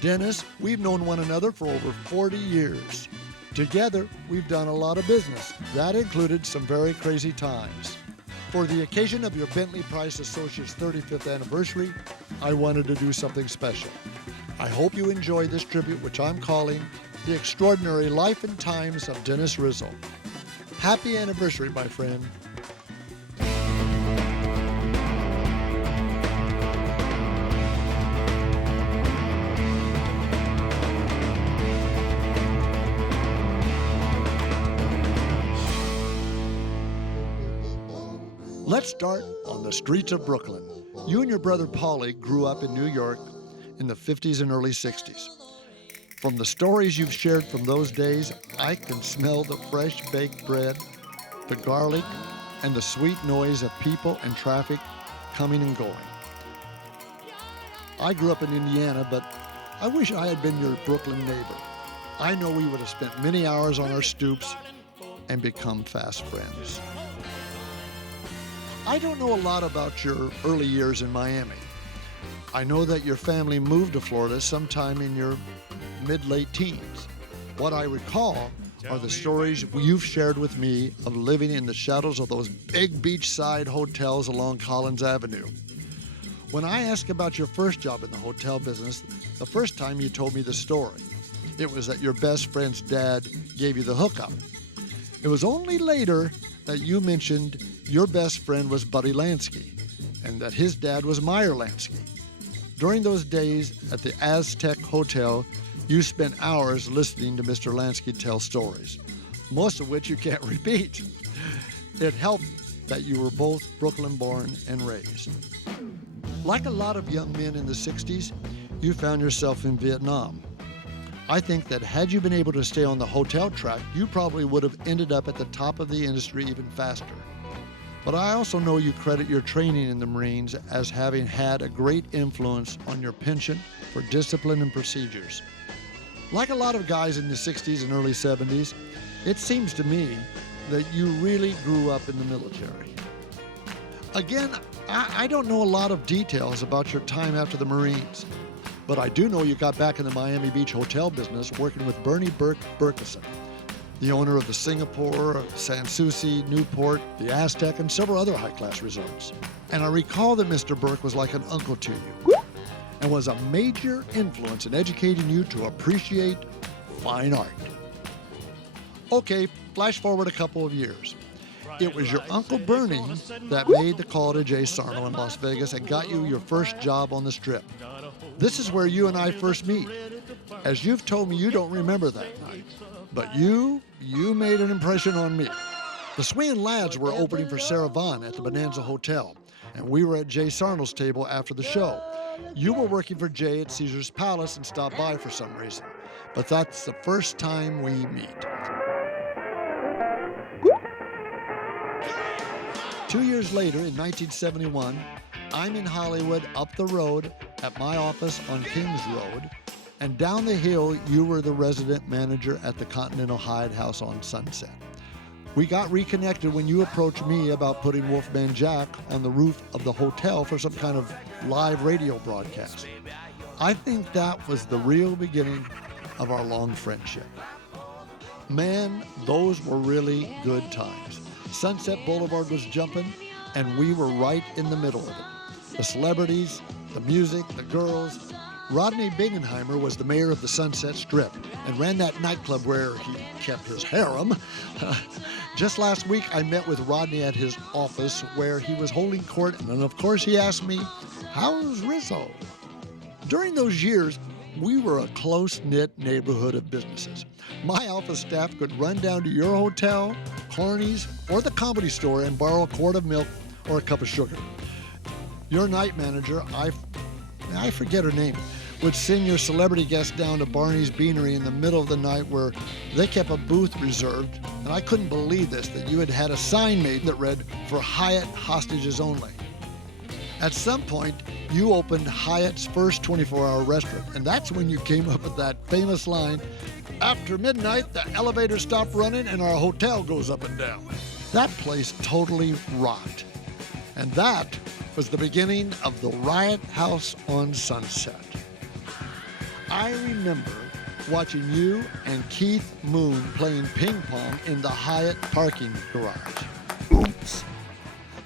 Dennis, we've known one another for over 40 years. Together, we've done a lot of business. That included some very crazy times. For the occasion of your Bentley Price Associates 35th anniversary, I wanted to do something special. I hope you enjoy this tribute, which I'm calling The Extraordinary Life and Times of Dennis Rizzo. Happy anniversary, my friend. Let's start on the streets of Brooklyn. You and your brother Paulie grew up in New York in the 50s and early 60s. From the stories you've shared from those days, I can smell the fresh baked bread, the garlic, and the sweet noise of people and traffic coming and going. I grew up in Indiana, but I wish I had been your Brooklyn neighbor. I know we would have spent many hours on our stoops and become fast friends. I don't know a lot about your early years in Miami. I know that your family moved to Florida sometime in your mid-late teens. What I recall are the stories you've shared with me of living in the shadows of those big beachside hotels along Collins Avenue. When I asked about your first job in the hotel business, the first time you told me the story, it was that your best friend's dad gave you the hookup. It was only later that you mentioned your best friend was Buddy Lansky and that his dad was Meyer Lansky. During those days at the Aztec Hotel, you spent hours listening to Mr. Lansky tell stories, most of which you can't repeat. It helped that you were both Brooklyn born and raised. Like a lot of young men in the 60s, you found yourself in Vietnam. I think that had you been able to stay on the hotel track, you probably would have ended up at the top of the industry even faster. But I also know you credit your training in the Marines as having had a great influence on your penchant for discipline and procedures. Like a lot of guys in the 60s and early 70s, it seems to me that you really grew up in the military. Again, I don't know a lot of details about your time after the Marines, but I do know you got back in the Miami Beach hotel business working with Bernie Berkison, the owner of the Singapore, Sans Souci, Newport, the Aztec, and several other high-class resorts. And I recall that Mr. Burke was like an uncle to you and was a major influence in educating you to appreciate fine art. Okay, flash forward a couple of years. It was your Uncle Bernie that made the call to Jay Sarno in Las Vegas and got you your first job on the Strip. This is where you and I first meet. As you've told me, you don't remember that night, but you made an impression on me. The Swingin' Lads were opening for Sarah Vaughan at the Bonanza Hotel, and we were at Jay Sarno's table after the show. You were working for Jay at Caesar's Palace and stopped by for some reason, but that's the first time we meet. 2 years later, in 1971, I'm in Hollywood up the road at my office on Kings Road, and down the hill, you were the resident manager at the Continental Hyde House on Sunset. We got reconnected when you approached me about putting Wolfman Jack on the roof of the hotel for some kind of live radio broadcast. I think that was the real beginning of our long friendship. Man, those were really good times. Sunset Boulevard was jumping, and we were right in the middle of it. The celebrities, the music, the girls. Rodney Bingenheimer was the mayor of the Sunset Strip and ran that nightclub where he kept his harem. Just last week, I met with Rodney at his office where he was holding court, and of course he asked me, "How's Rizzo?" During those years, we were a close-knit neighborhood of businesses. My office staff could run down to your hotel, Carney's, or the Comedy Store and borrow a quart of milk or a cup of sugar. Your night manager, I forget her name, would send your celebrity guests down to Barney's Beanery in the middle of the night where they kept a booth reserved, and I couldn't believe this, that you had had a sign made that read, "For Hyatt Hostages Only." At some point, you opened Hyatt's first 24-hour restaurant, and that's when you came up with that famous line, "After midnight, the elevators stop running and our hotel goes up and down." That place totally rocked. And that was the beginning of the Riot House on Sunset. I remember watching you and Keith Moon playing ping pong in the Hyatt parking garage. Oops.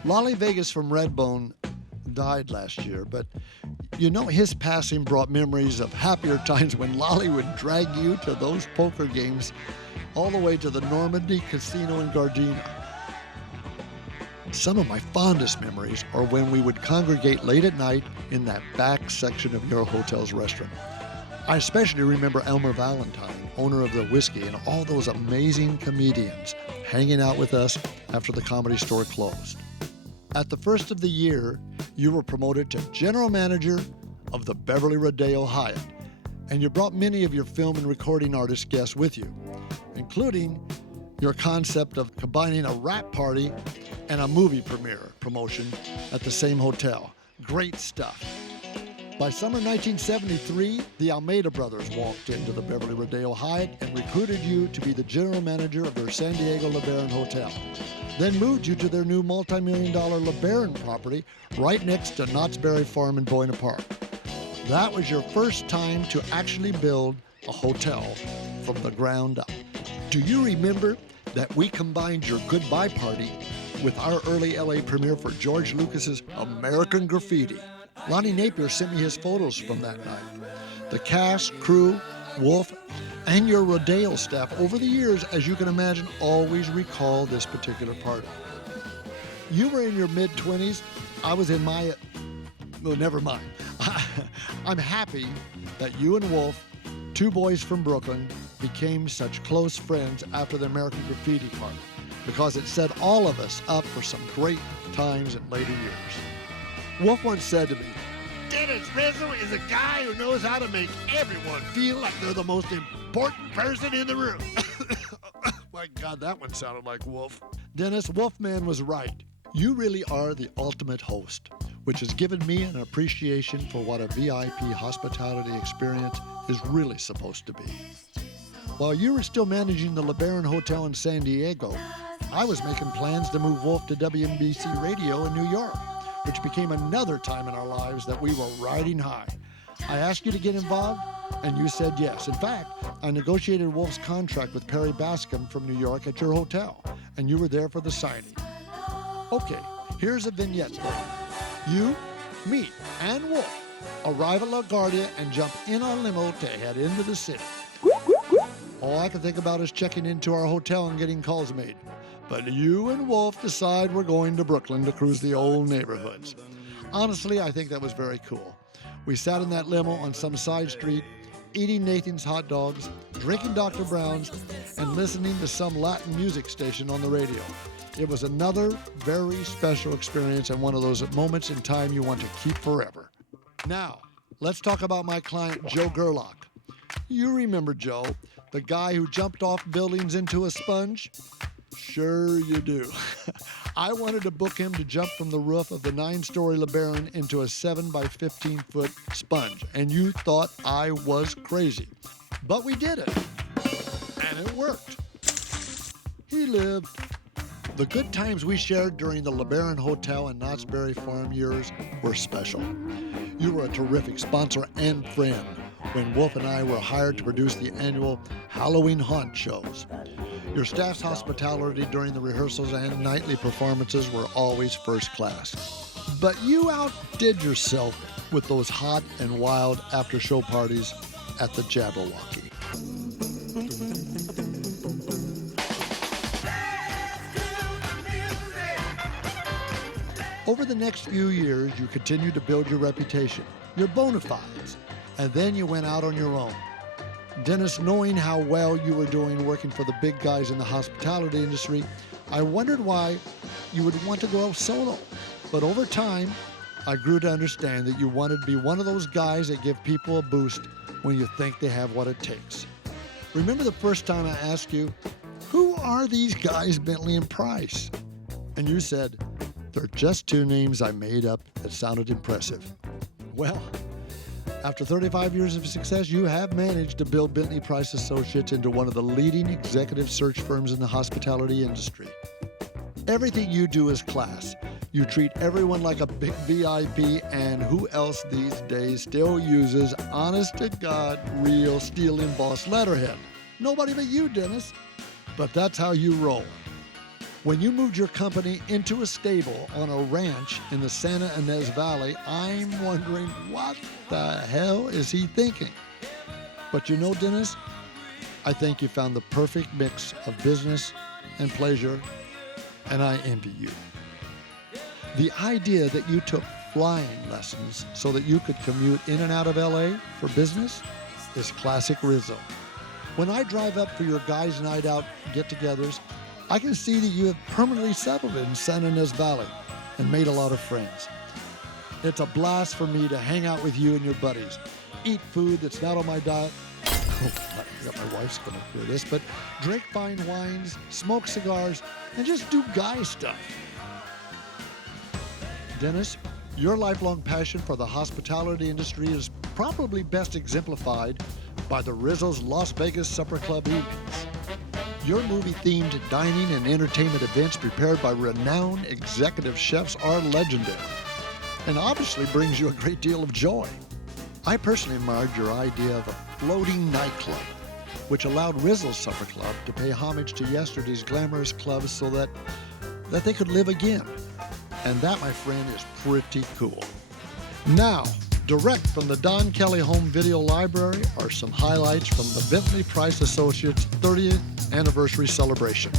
Lolly Vegas from Redbone died last year, but you know his passing brought memories of happier times when Lolly would drag you to those poker games all the way to the Normandy Casino in Gardena. Some of my fondest memories are when we would congregate late at night in that back section of your hotel's restaurant. I especially remember Elmer Valentine, owner of the Whiskey, and all those amazing comedians hanging out with us after the Comedy Store closed. At the first of the year, you were promoted to general manager of the Beverly Rodeo Hyatt, and you brought many of your film and recording artist guests with you, including your concept of combining a rap party and a movie premiere promotion at the same hotel. Great stuff. By summer 1973, the Almeida brothers walked into the Beverly Rodeo Hyatt and recruited you to be the general manager of their San Diego LeBaron Hotel, then moved you to their new multi-million-dollar LeBaron property right next to Knott's Berry Farm in Buena Park. That was your first time to actually build a hotel from the ground up. Do you remember that we combined your goodbye party with our early LA premiere for George Lucas's American Graffiti? Lonnie Napier sent me his photos from that night. The cast, crew, Wolf, and your rodeo staff over the years, as you can imagine, always recall this particular party. You were in your mid-20s. I was in my... Well, never mind. I'm happy that you and Wolf, two boys from Brooklyn, became such close friends after the American Graffiti party, because it set all of us up for some great times in later years. Wolf once said to me, "Dennis Rizzo is a guy who knows how to make everyone feel like they're the most important person in the room." My God, that one sounded like Wolf. Dennis, Wolfman was right. You really are the ultimate host, which has given me an appreciation for what a VIP hospitality experience is really supposed to be. While you were still managing the LeBaron Hotel in San Diego, I was making plans to move Wolf to WNBC Radio in New York, which became another time in our lives that we were riding high. I asked you to get involved, and you said yes. In fact, I negotiated Wolf's contract with Perry Bascom from New York at your hotel, and you were there for the signing. Okay, here's a vignette for you. You, me, and Wolf arrive at LaGuardia and jump in our limo to head into the city. All I can think about is checking into our hotel and getting calls made. But you and Wolf decide we're going to Brooklyn to cruise the old neighborhoods. Honestly, I think that was very cool. We sat in that limo on some side street, eating Nathan's hot dogs, drinking Dr. Brown's, and listening to some Latin music station on the radio. It was another very special experience and one of those moments in time you want to keep forever. Now, let's talk about my client, Joe Gerlach. You remember Joe, the guy who jumped off buildings into a sponge? Sure you do. I wanted to book him to jump from the roof of the 9-story LeBaron into a 7 by 15-foot sponge, and you thought I was crazy. But we did it, and it worked. He lived. The good times we shared during the LeBaron Hotel and Knott's Berry Farm years were special. You were a terrific sponsor and friend when Wolf and I were hired to produce the annual Halloween Haunt shows. Your staff's hospitality during the rehearsals and nightly performances were always first class. But you outdid yourself with those hot and wild after-show parties at the Jabberwocky. Over the next few years, you continued to build your reputation, your bona fides, and then you went out on your own. Dennis, knowing how well you were doing working for the big guys in the hospitality industry, I wondered why you would want to go out solo. But over time, I grew to understand that you wanted to be one of those guys that give people a boost when you think they have what it takes. Remember the first time I asked you, who are these guys, Bentley and Price? And you said, they're just two names I made up that sounded impressive. Well, after 35 years of success, you have managed to build Bentley Price Associates into one of the leading executive search firms in the hospitality industry. Everything you do is class. You treat everyone like a big VIP, and who else these days still uses honest-to-God, real steel embossed letterhead? Nobody but you, Dennis. But that's how you roll. When you moved your company into a stable on a ranch in the Santa Ynez Valley, I'm wondering what the hell is he thinking? But you know, Dennis, I think you found the perfect mix of business and pleasure, and I envy you. The idea that you took flying lessons so that you could commute in and out of LA for business is classic Rizzo. When I drive up for your guys' night out get-togethers, I can see that you have permanently settled in Santa Ynez Valley and made a lot of friends. It's a blast for me to hang out with you and your buddies, eat food that's not on my diet. Oh, I forgot my wife's going to hear this, but drink fine wines, smoke cigars, and just do guy stuff. Dennis, your lifelong passion for the hospitality industry is probably best exemplified by the Rizzo's Las Vegas Supper Club evenings. Your movie-themed dining and entertainment events prepared by renowned executive chefs are legendary and obviously brings you a great deal of joy. I personally admired your idea of a floating nightclub, which allowed Rizzo's Supper Club to pay homage to yesterday's glamorous clubs so that they could live again. And that, my friend, is pretty cool. Now, direct from the Don Kelley Home Video Library are some highlights from the Bentley Price Associates 30th anniversary celebration.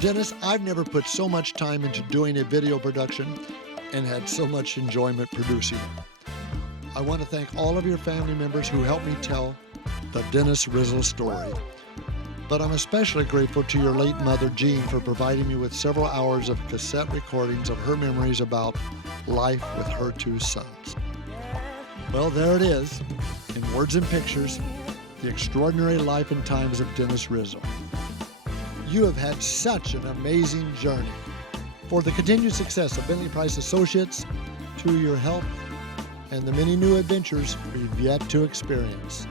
Dennis, I've never put so much time into doing a video production and had so much enjoyment producing it. I want to thank all of your family members who helped me tell the Dennis Rizzo story. But I'm especially grateful to your late mother, Jean, for providing me with several hours of cassette recordings of her memories about life with her two sons. Well, there it is, in words and pictures, the extraordinary life and times of Dennis Rizzo. You have had such an amazing journey. For the continued success of Bentley Price Associates, to your health, and the many new adventures we've yet to experience.